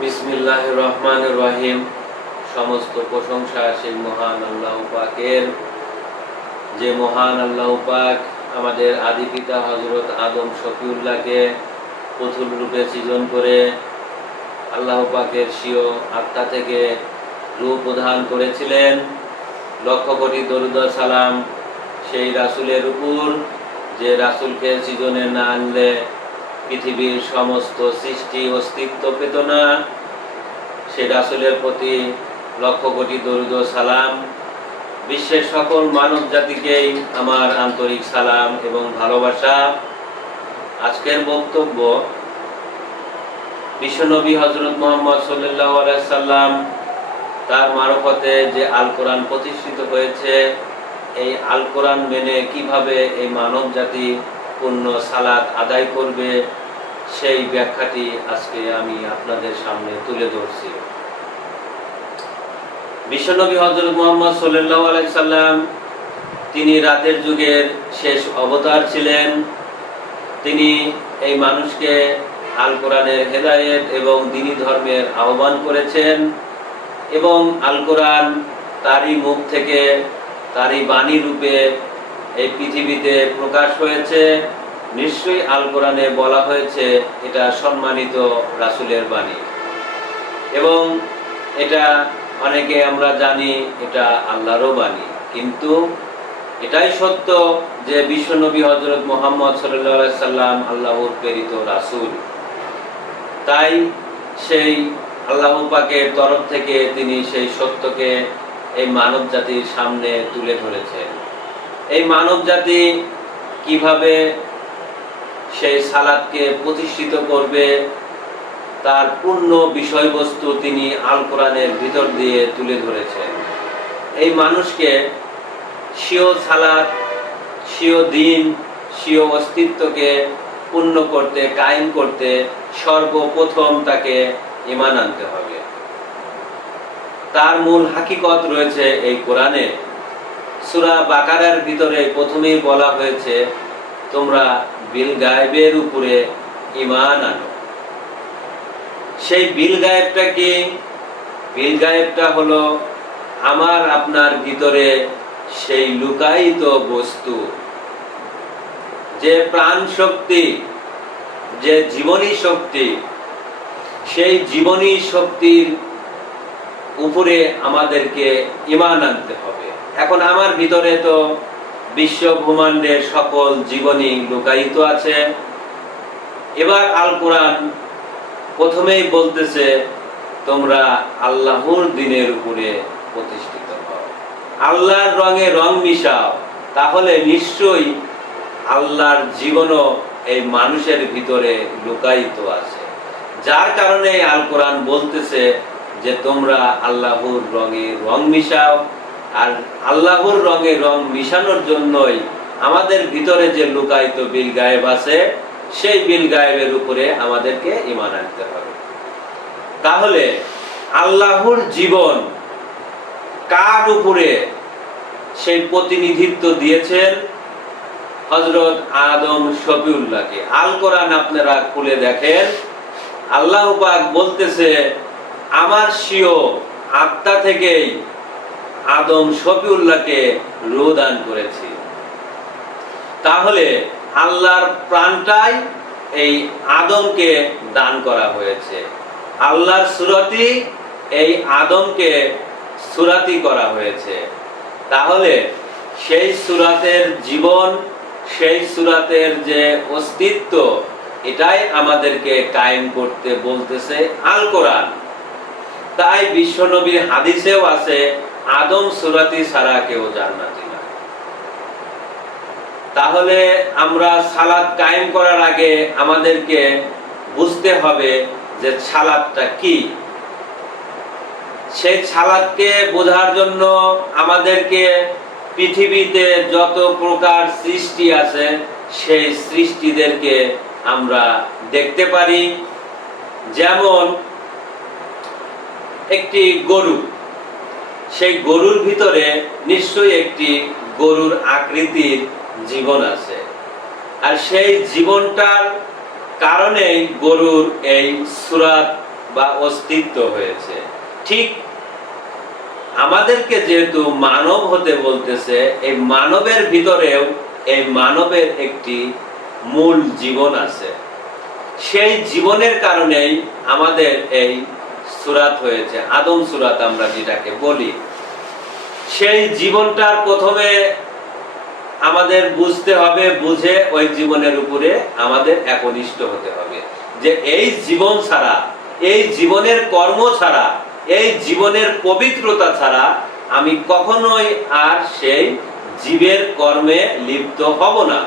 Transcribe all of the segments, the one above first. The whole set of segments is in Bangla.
বিসমিল্লাহ রহমান রহিম সমস্ত প্রশংসা সেই মহান আল্লাহ পাকের। যে মহান আল্লাহ পাক আমাদের আদি পিতা হজরত আদম শফিউল্লাহকে প্রথম রূপে সৃজন করে আল্লাহ পাকের স্বীয় আত্মা থেকে রূপ প্রদান করেছিলেন। লক্ষ কোটি দরুদ সালাম সেই রাসূলের উপর। যে রাসূলকে সৃজনে না আনলে পৃথিবীর সমস্ত সৃষ্টি অস্তিত্ব পেত না সে রাসূলের প্রতি লক্ষ কোটি দরুদ সালাম। বিশ্বের সকল মানব জাতিকেই আমার আন্তরিক সালাম এবং ভালোবাসা। আজকের বক্তব্য, বিশ্বনবী হজরত মোহাম্মদ সাল্লাহ সাল্লাম তার মারফতে যে আল কোরআন প্রতিষ্ঠিত হয়েছে, এই আল কোরআন মেনে কীভাবে এই মানব জাতি পূর্ণ সালাত আদায় করবে সেই ব্যাখ্যাটি আজকে আমি আপনাদের সামনে তুলে ধরছি। বিশ্বনবী হজরত মোহাম্মদ সাল্লাহ আলাইসাল্লাম তিনি রাতের যুগের শেষ অবতার ছিলেন। তিনি এই মানুষকে আল কোরআনের হেদায়েত এবং দিনী ধর্মের আহ্বান করেছেন এবং আল কোরআন তারই মুখ থেকে তারই বাণী রূপে এই পৃথিবীতে প্রকাশ হয়েছে। নিশ্চয়ই আল কোরআনে বলা হয়েছে, এটা সম্মানিত রাসূলের বাণী। এবং এটা অনেকে আমরা জানি, এটা আল্লাহরও বাণী। কিন্তু এটাই সত্য যে বিশ্বনবী হজরত মোহাম্মদ সাল্লাহ সাল্লাম আল্লাহর প্রেরিত রাসূল। তাই সেই আল্লাহ পাকের তরফ থেকে তিনি সেই সত্যকে এই মানব জাতির সামনে তুলে ধরেছেন। এই মানব জাতি কীভাবে সেই সালাদকে প্রতিষ্ঠিত করবে। তার পূর্ণ বিষয়বস্তু তিনি আল কোরআনের ভিতর দিয়ে তুলে ধরেছেন। এই মানুষকে স্বীয় সালাদ, স্বীয় দিন, স্বীয় অস্তিত্বকে পূর্ণ করতে, কায়েম করতে সর্বপ্রথম তাকে ইমান আনতে হবে। তার মূল হাকিকত রয়েছে এই কোরআনে। সুরা বাকারার ভিতরে প্রথমেই বলা হয়েছে, তোমরা বিল গায়েবের উপরে ইমান আনো। সেই বিল গায়েবটা কি? বিল গায়েবটা হলো আমার আপনার ভিতরে সেই লুকায়িত বস্তু। যে প্রাণ শক্তি, যে জীবনী শক্তি, সেই জীবনী শক্তির উপরে আমাদেরকে ইমান আনতে হবে। এখন আমার ভিতরে তো বিশ্ব ব্রহ্মাণ্ডের সকল জীবনী লুকায়িত আছে। এবার আল কোরআন প্রথমেই বলতেছে, তোমরা আল্লাহর দিনের উপরে প্রতিষ্ঠিত আল্লাহর রঙে রং মিশাও, তাহলে নিশ্চয়ই আল্লাহর জীবনও এই মানুষের ভিতরে লুকায়িত আছে। যার কারণে আল কোরআন বলতেছে যে, তোমরা আল্লাহর রঙে রং মিশাও আর আল্লাহর রঙে রং মিশানোর জন্যই আমাদের ভিতরে যে লুকায়িত বিল গায়েব আছে, সেই বিল গায়েবের উপরে আমাদেরকে ইমান আনতে হবে। তাহলে আল্লাহর জীবন কার উপরে? সেই প্রতিনিধিত্ব দিয়েছেন হজরত আদম শফিউল্লাহকে। আল কোরআন আপনারা খুলে দেখেন। আল্লাহ পাক বলতেছে, আমার স্বীয় আত্মা থেকেই আদম শফিউল্লাহকে রু দান করেছি। তাহলে আল্লাহর প্রাণটাই এই আদমকে দান করা হয়েছে। আল্লাহর সুরতি এই আদমকে সুরাতি করা হয়েছে। তাহলে সেই সুরাতের জীবন, সেই সুরাতের যে অস্তিত্ব, এটাই আমাদেরকে কায়েম করতে বলতেছে আল কোরআন। তাই বিশ্বনবীর হাদিসেও আছে আদম সুরাতি ছাড়া কেউ জান্নাতি না। তাহলে আমরা সালাদ কায়েম করার আগে আমাদেরকে বুঝতে হবে যে সালাদটা কি। সেই সালাদকে বোঝার জন্য আমাদেরকে পৃথিবীতে যত প্রকার সৃষ্টি আছে, সেই সৃষ্টিদেরকে আমরা দেখতে পারি। যেমন একটি গরু। সেই গরুর ভিতরে নিশ্চয়ই একটি গরুর আকৃতির জীবন আছে। আর সেই জীবনটার কারণেই গরুর এই সুরাত বা অস্তিত্ব হয়েছে। ঠিক আমাদেরকে যেহেতু মানব হতে বলতেছে, এই মানবের ভিতরেও এই মানবের একটি মূল জীবন আছে। সেই জীবনের কারণেই আমাদের এই সুরাত হয়েছে, আদম সুরাত আমরা যেটাকে বলি। সেই জীবনটার প্রথমে আমাদের বুঝতে হবে, বুঝে ওই জীবনের উপরে আমাদের একনিষ্ঠ হতে হবে। যে এই জীবন ছাড়া, এই জীবনের কর্ম ছাড়া, এই জীবনের পবিত্রতা ছাড়া আমি কখনোই আর সেই জীবের কর্মে লিপ্ত হব না।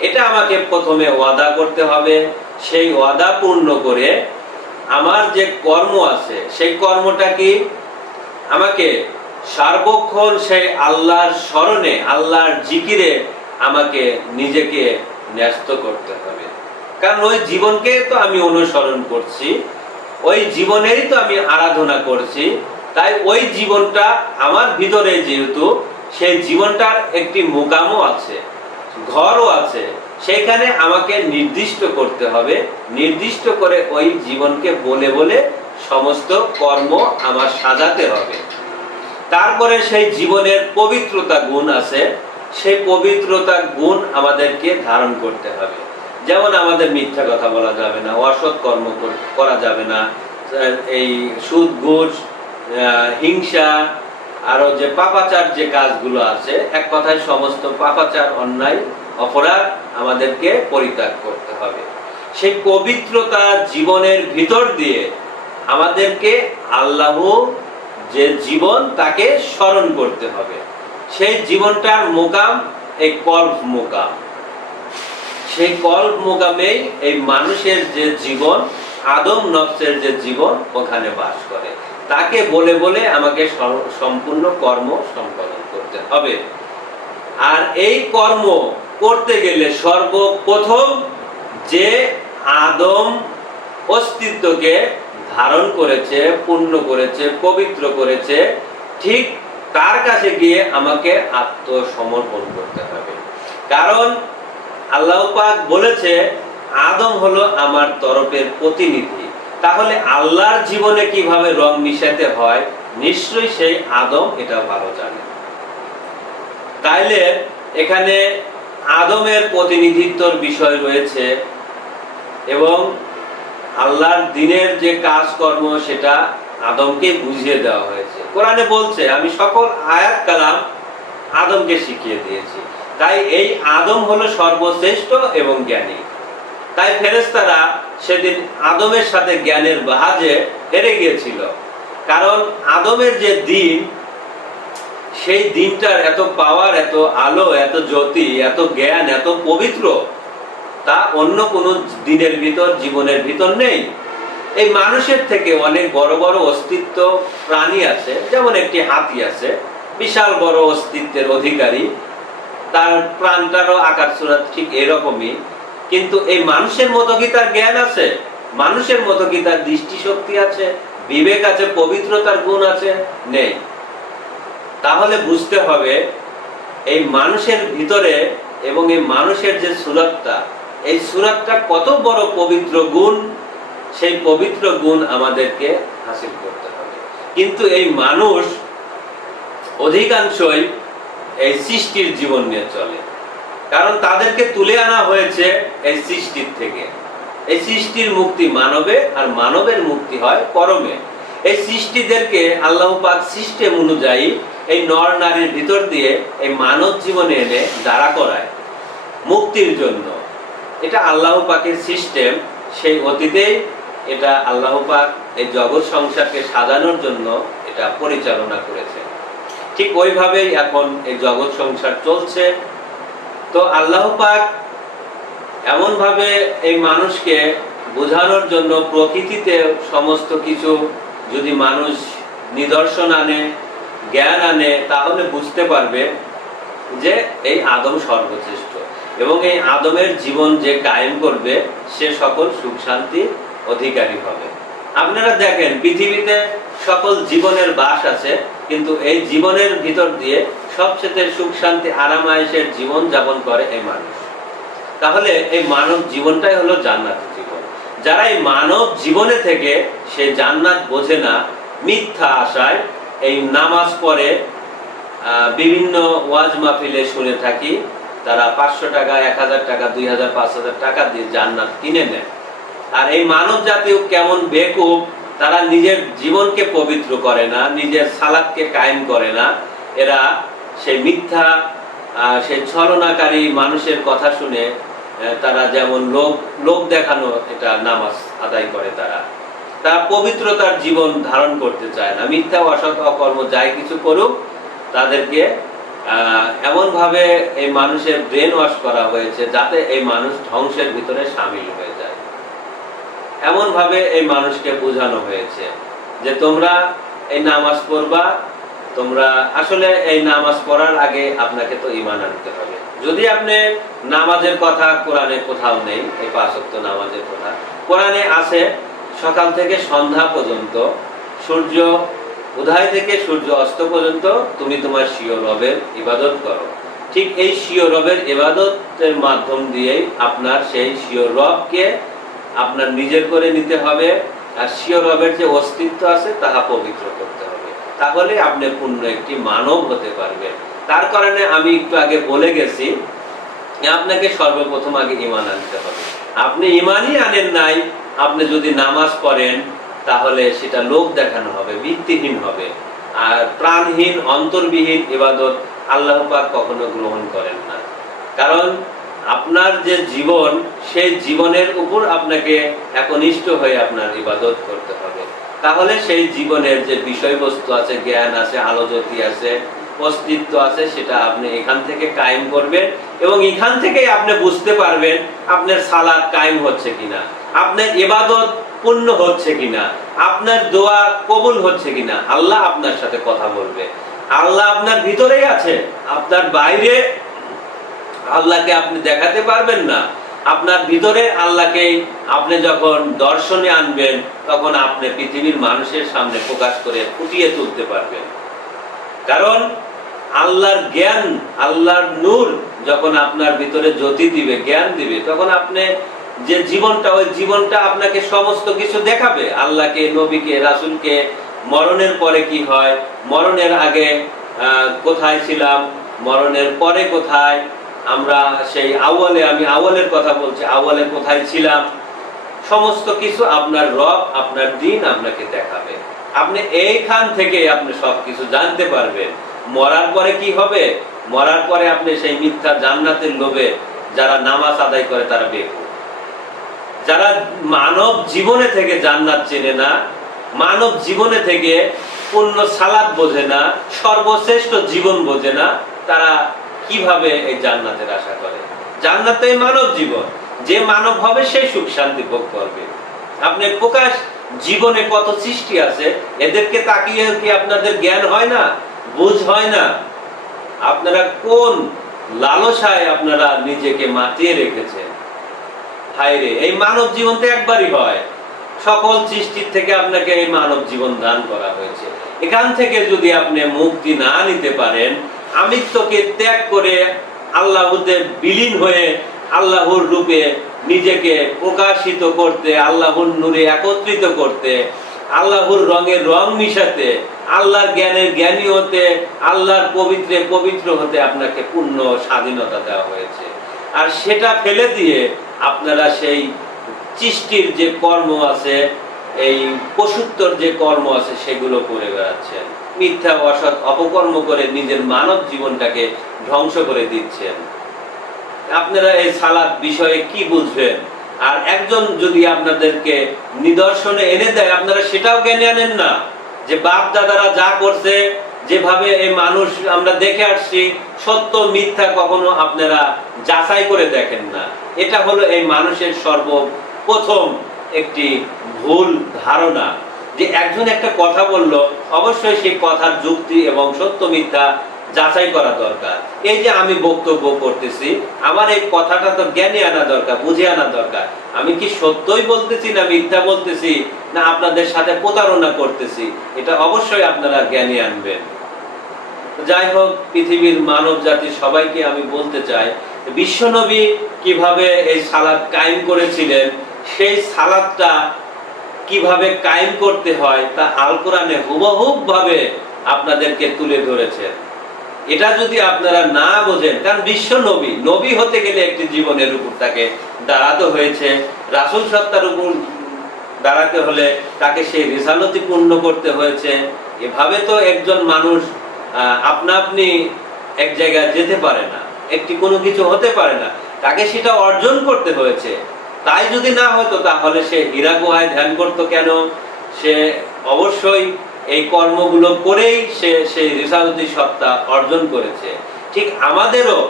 এটা আমাকে প্রথমে ওয়াদা করতে হবে। সেই ওয়াদা পূর্ণ করে আমার যে কর্ম আছে, সেই কর্মটা কি? আমাকে সার্বক্ষণ সেই আল্লাহর স্মরণে, আল্লাহর জিকিরে আমাকে নিজেকে ন্যস্ত করতে হবে। কারণ ওই জীবনকে তো আমি অনুসরণ করছি, ওই জীবনেরই তো আমি আরাধনা করছি, তাই ওই জীবনটা আমার ভিতরে যেহেতু, সেই জীবনটার একটি মোকামও আছে, ঘরও আছে সেখানে আমাকে নির্দিষ্ট করতে হবে। নির্দিষ্ট করে ওই জীবনকে বলে বলে সমস্ত কর্ম আমার সাজাতে হবে। তারপরে সেই জীবনের পবিত্রতা গুণ আছে। সেই পবিত্রতা গুণ আমাদেরকে ধারণ করতে হবে। যেমন আমাদের মিথ্যা কথা বলা যাবে না, অসৎ কর্ম কর- যাবে না এই সুদ, ঘুষ হিংসা, আরও যে পাপাচার যে কাজগুলো আছে, এক কথায় সমস্ত পাপাচার, অন্যায়, অপরাধ আমাদেরকে পরিত্যাগ করতে হবে। সেই পবিত্রতা জীবনের ভিতর দিয়ে আমাদেরকে আল্লাহ যে জীবন, তাকে স্মরণ করতে হবে। সেই জীবনটার মোকাম এই কল্প মোকাম। সেই কল্প মোকামেই এই মানুষের যে জীবন, আদম নফসের যে জীবন, ওখানে বাস করে। তাকে বলে বলে আমাকে সম্পূর্ণ কর্ম সম্পাদন করতে হবে। আর এই কর্ম করতে গেলে সর্বপ্রথম যে আদম অস্তিত্বকে ধারণ করেছে, পূর্ণ করেছে, পবিত্র করেছে, ঠিক তার কাছে গিয়ে আমাকে আত্মসমর্পণ করতে হবে। কারণ আল্লাহ পাক বলেছে, আদম হলো আমার তরফের প্রতিনিধি। তাহলে আল্লাহর জীবনে কীভাবে রং মিশাতে হয়? নিশ্চয়ই সেই আদম এটা ভালো জানে। তাইলে এখানে আদমের প্রতিনিধিত্বর বিষয় রয়েছে এবং আল্লাহর দিনের যে কাজকর্ম সেটা আদমকে বুঝিয়ে দেওয়া হয়েছে। কোরআনে বলছে, আমি সকল আয়াত কালাম আদমকে শিখিয়ে দিয়েছি। তাই এই আদম হলো সর্বশ্রেষ্ঠ এবং জ্ঞানী। তাই ফেরেস্তারা সেদিন আদমের সাথে জ্ঞানের বাহাজে হেরে গিয়েছিল। কারণ আদমের যে দিন সেই দিনটার এত পাওয়ার, এত আলো, এত জ্যোতি, এত জ্ঞান, এত পবিত্র, তা অন্য কোনো দিনের ভিতর, জীবনের ভিতর নেই। এই মানুষের থেকে অনেক বড় বড় অস্তিত্ব প্রাণী আছে, যেমন একটি হাতি আছে, বিশাল বড় অস্তিত্বের অধিকারী। তার প্রাণটারও আকার সুরাত ঠিক এরকমই। কিন্তু এই মানুষের মতো কি তার জ্ঞান আছে? মানুষের মতো কি তার দৃষ্টিশক্তি আছে? বিবেক আছে, পবিত্রতার গুণ আছে? নেই। তাহলে বুঝতে হবে এই মানুষের ভিতরে এবং এই মানুষের যে সুরতটা, এই সুরতটা কত বড় পবিত্র গুণ, সেই পবিত্র গুণ আমাদেরকে হাসিল করতে হবে। কিন্তু এই মানুষ অধিকাংশই এই সৃষ্টির জীবন নিয়ে চলে। কারণ তাদেরকে তুলে আনা হয়েছে এই সৃষ্টির থেকে। এই সৃষ্টির মুক্তি মানবে, আর মানবের মুক্তি হয় পরমে এই সৃষ্টিদেরকে আল্লাহ পাক সিস্টেম অনুযায়ী এই নর নারীর ভিতর দিয়ে এই মানব জীবনে এনে দাঁড়া করায়, মুক্তির জন্য। এটা আল্লাহ পাকের সিস্টেম, সেই অতীতেই এটা আল্লাহ পাক এই জগৎ সংসারকে সাজানোর জন্য এটা পরিচালনা করেছে ঠিক ওইভাবেই এখন এই জগৎ সংসার চলছে। তো আল্লাহ পাক এমনভাবে এই মানুষকে বোঝানোর জন্য প্রকৃতিতে সমস্ত কিছু যদি মানুষ নিদর্শন আনে, জ্ঞান আনে, তাহলে বুঝতে পারবে যে এই আদম সর্বশ্রেষ্ঠ এবং এই আদমের জীবন যে কায়েম করবে, সে সকল সুখ শান্তির অধিকারী হবে। আপনারা দেখেন, পৃথিবীতে সকল জীবনের বাস আছে, কিন্তু এই জীবনের ভিতর দিয়ে সবচেয়ে সুখ শান্তি আরামায়েশের জীবন যাপন করে এই মানুষ। তাহলে এই মানব জীবনটাই হলো জান্নাতি যারা এই মানব জীবনে থেকে সে জান্নাত বোঝে না, মিথ্যা আশায় এই নামাজ পড়ে বিভিন্ন ওয়াজ মাহফিলে শুনে থাকি, তারা পাঁচশো টাকা, এক হাজার টাকা, দুই হাজার, পাঁচ হাজার টাকা দিয়ে জান্নাত কিনে নেয়। আর এই মানব জাতীয় কেমন বেকুব, তারা নিজের জীবনকে পবিত্র করে না, নিজের সালাদকে কায়েম করে না। এরা সেই মিথ্যা সেই ছলনাকারী মানুষের কথা শুনে তারা যেমন লোক লোক দেখানো এটা নামাজ আদায় করে তারা। তারা পবিত্রতার জীবন ধারণ করতে চায় না। মিথ্যা অসৎ অকর্ম যাই কিছু করুক, তাদেরকে এমনভাবে এই মানুষের ব্রেন ওয়াশ করা হয়েছে যাতে এই মানুষ ধ্বংসের ভিতরে সামিল হয়ে যায়। এমনভাবে এই মানুষকে বোঝানো হয়েছে যে তোমরা এই নামাজ পড়বা তোমরা আসলে এই নামাজ পড়ার আগে আপনাকে তো ইমান আনতে হবে। যদি আপনি নামাজের কথা কোরআনে কোথাও নেই, এই পাঁচক্ত নামাজের কথা, কোরআনে আছে, সকাল থেকে সন্ধ্যা পর্যন্ত, সূর্য উদয় থেকে সূর্য অস্ত পর্যন্ত তুমি তোমার শিও রবের ইবাদত করো। ঠিক এই শিও রবের ইবাদতের মাধ্যম দিয়েই আপনার সেই শিও রবকে আপনার নিজের করে নিতে হবে, আর শিও রবের যে অস্তিত্ব আছে, তাহা পবিত্র করতে হবে। তাহলে আপনি পূর্ণ একটি মানব হতে পারবেন। তার কারণে আমি একটু আগে বলে গেছি আপনাকে সর্বপ্রথম আগে ইমান আনতে হবে। আপনি ইমানই আনেন নাই, আপনি যদি নামাজ পড়েন, তাহলে সেটা লোক দেখানো হবে, ভিত্তিহীন হবে। আর প্রাণহীন, অন্তর্বিহীন ইবাদত আল্লাহ পাক কখনো গ্রহণ করেন না। কারণ আপনার যে জীবন, সেই জীবনের উপর আপনাকে একনিষ্ঠ হয়ে আপনার ইবাদত করতে হবে। তাহলে সেই জীবনের যে বিষয়বস্তু আছে, জ্ঞান আছে আলো আলোজ্যোতি আছে, অস্তিত্ব আছে, সেটা আপনি এখান থেকে কায়েম করবেন এবং এখান থেকেই আপনি বুঝতে পারবেন আপনার সালাদ কায়েম হচ্ছে কিনা, আপনার এবাদত পূর্ণ হচ্ছে কিনা, আপনার দোয়া কবুল হচ্ছে কিনা, আল্লাহ আপনার সাথে কথা বলবে। আল্লাহ আপনার ভিতরেই আছে, আপনার বাইরে আল্লাহকে আপনি দেখাতে পারবেন না। আপনার ভিতরে আল্লাহকে আপনি যখন দর্শনে আনবেন, তখন আপনি পৃথিবীর মানুষের সামনে প্রকাশ করে ফুটিয়ে তুলতে পারবেন। কারণ আল্লাহর জ্ঞান, আল্লাহর নূর যখন আপনার ভিতরে জ্যোতি দিবে, জ্ঞান দিবে, তখন আপনি যে জীবনটা, ওই জীবনটা আপনাকে সমস্ত কিছু দেখাবে। আল্লাহকে, নবীকে, রাসুলকে, মরণের পরে কি হয়? মরণের আগে কোথায় ছিলাম? মরণের পরে কোথায়? আমরা সেই আওয়ালে আমি আওয়ালের কথা বলছি আওয়ালে কোথায় ছিলাম? সমস্ত কিছু আপনার রব, আপনার দিন আপনাকে দেখাবে। আপনি এইখান থেকে আপনি সব কিছু জানতে পারবেন। মরার পরে কি হবে? মরার পরে আপনি সেই মিথ্যা জান্নাতের লোভে যারা নামাজ আদায় করে তারা বেকুব। যারা মানব জীবনে থেকে জান্নাত চেনে না, মানব জীবনে থেকে পূর্ণ সালাদ বোঝে না, সর্বশ্রেষ্ঠ জীবন বোঝে না, তারা কীভাবে এই জান্নাতের আশা করে? জান্নাত মানব জীবন। যে মানব হবে সেই সুখ শান্তি ভোগ করবে। আপনি প্রকাশ জীবনে কত সৃষ্টি আছে, এদেরকে তাকিয়ে কি আপনাদের জ্ঞান হয় না, বুঝ হয় না? আপনারা কোন লালসায় আপনারা নিজেকে মাতিয়ে রেখেছেন? হায়রে, এই মানব জীবন তো একবারই হয়। সকল সৃষ্টির থেকে আপনাকে এই মানব জীবন দান করা হয়েছে। এখান থেকে যদি আপনি মুক্তি না নিতে পারেন আমিত্বকে ত্যাগ করে আল্লাহতে বিলীন হয়ে আল্লাহর রূপে নিজেকে প্রকাশিত করতে, আল্লাহর নূরে একত্রিত করতে, আল্লাহর রঙের রং মিশাতে, আল্লাহর জ্ঞানের জ্ঞানী হতে, আল্লাহর পবিত্রে পবিত্র হতে আপনাকে পূর্ণ স্বাধীনতা দেওয়া হয়েছে। আর সেটা ফেলে দিয়ে আপনারা সেই সৃষ্টির যে কর্ম আছে, এই পশুত্বর যে কর্ম আছে, সেগুলো করে বেড়াচ্ছেন। মিথ্যা অসৎ অপকর্ম করে নিজের মানব জীবনটাকে ধ্বংস করে দিচ্ছেন। আপনারা এই সালাদ বিষয়ে কি বুঝবেন? আর একজন যদি আপনাদেরকে নিদর্শনে এনে দেয়, আপনারা সেটাও জ্ঞানে আনেন না যে বাপ দাদারা যা করছে, যেভাবে এই মানুষ আমরা দেখে আসছি, সত্য মিথ্যা কখনো আপনারা যাচাই করে দেখেন না। এটা হলো এই মানুষের সর্বপ্রথম একটি ভুল ধারণা। যে একজন একটা কথা বলল, অবশ্যই সেই কথার যুক্তি এবং সত্য মিথ্যা যাচাই করা দরকার। এই যে আমি বক্তব্য করতেছি, আমার এই কথাটা তো জ্ঞানে আনা দরকার, বুঝে আনা দরকার। আমি কি সত্যই বলতেছি না মিথ্যা বলতেছি, না আপনাদের সাথে প্রতারণা করতেছি? এটা অবশ্যই আপনারা জ্ঞানে আনবেন। যাই হোক, পৃথিবীর মানব জাতি সবাইকে আমি বলতে চাই, বিশ্বনবী কীভাবে এই সালাদ কায়েম করেছিলেন, সেই সালাদটা কীভাবে কায়েম করতে হয় তা আল কোরআনে হুবহুব ভাবে আপনাদেরকে তুলে ধরেছে। এটা যদি আপনারা না বোঝেন, কারণ বিশ্ব নবী নবী হতে গেলে একটি জীবনের উপর তাকে দাঁড়াতে হয়েছে। রাসুল সত্তার উপর দাঁড়াতে হলে তাকে সেই রিসালতি পূর্ণ করতে হয়েছে। এভাবে তো একজন মানুষ আপনা আপনি এক জায়গায় যেতে পারে না, একটি কোনো কিছু হতে পারে না। তাকে সেটা অর্জন করতে হয়েছে। তাই যদি না হতো, তাহলে সে হীরা গুহায় ধ্যান করতো কেন? সে অবশ্যই এই কর্মগুলো করেই সে সেই রিসালতি সত্তা অর্জন করেছে। ঠিক আমাদেরও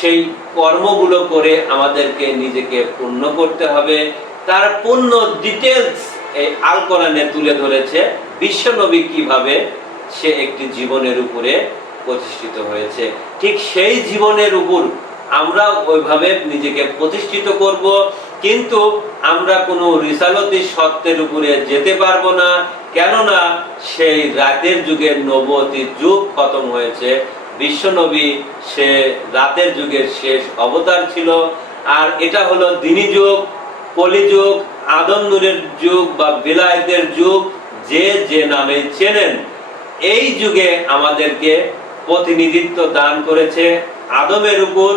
সেই কর্মগুলো করে আমাদেরকে নিজেকে পূর্ণ করতে হবে। তার পূর্ণ ডিটেলস এই আল কোরআনে তুলে ধরেছে বিশ্বনবী কীভাবে সে একটি জীবনের উপরে প্রতিষ্ঠিত হয়েছে। ঠিক সেই জীবনের উপর আমরা ওইভাবে নিজেকে প্রতিষ্ঠিত করব। কিন্তু আমরা কোনো রিসালতি সত্যের উপরে যেতে পারব না। কেননা সেই রাতের যুগের নবতির যুগ খতম হয়েছে। বিশ্বনবী সে রাতের যুগের শেষ অবতার ছিল। আর এটা হলো দিনী যুগ কলিযুগ আদম নূরের যুগ বা বিলায়তের যুগ, যে যে নামে চেনেন। এই যুগে আমাদেরকে প্রতিনিধিত্ব দান করেছে আদমের উপর।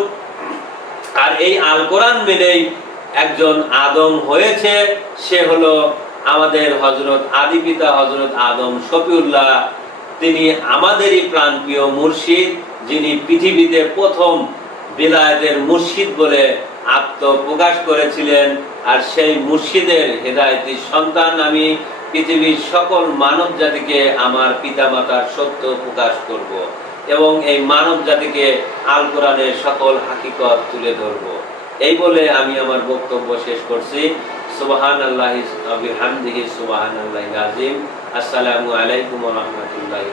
আর এই আল কোরআন মেনেই একজন আদম হয়েছে, সে হলো আমাদের হজরত আদি পিতা হজরত আদম শফিউল্লাহ। তিনি আমাদেরই প্রাণপ্রিয় মুর্শিদ, যিনি পৃথিবীতে প্রথম বিলায়তের মুর্শিদ বলে আত্মপ্রকাশ করেছিলেন। আর সেই মুর্শিদের হেদায়তি সন্তান আমি পৃথিবীর সকল মানব জাতিকে আমার পিতামাতার সত্য প্রকাশ করব এবং এই মানব জাতিকে আল কোরআনের সকল হাকিকত তুলে ধরব। এই বলে আমি আমার বক্তব্য শেষ করছি। সুবাহান আল্লাহ হামদিহি সুবাহান আল্লাহ আজিম আসসালামু আলাইকুম রহমতুল্লাহ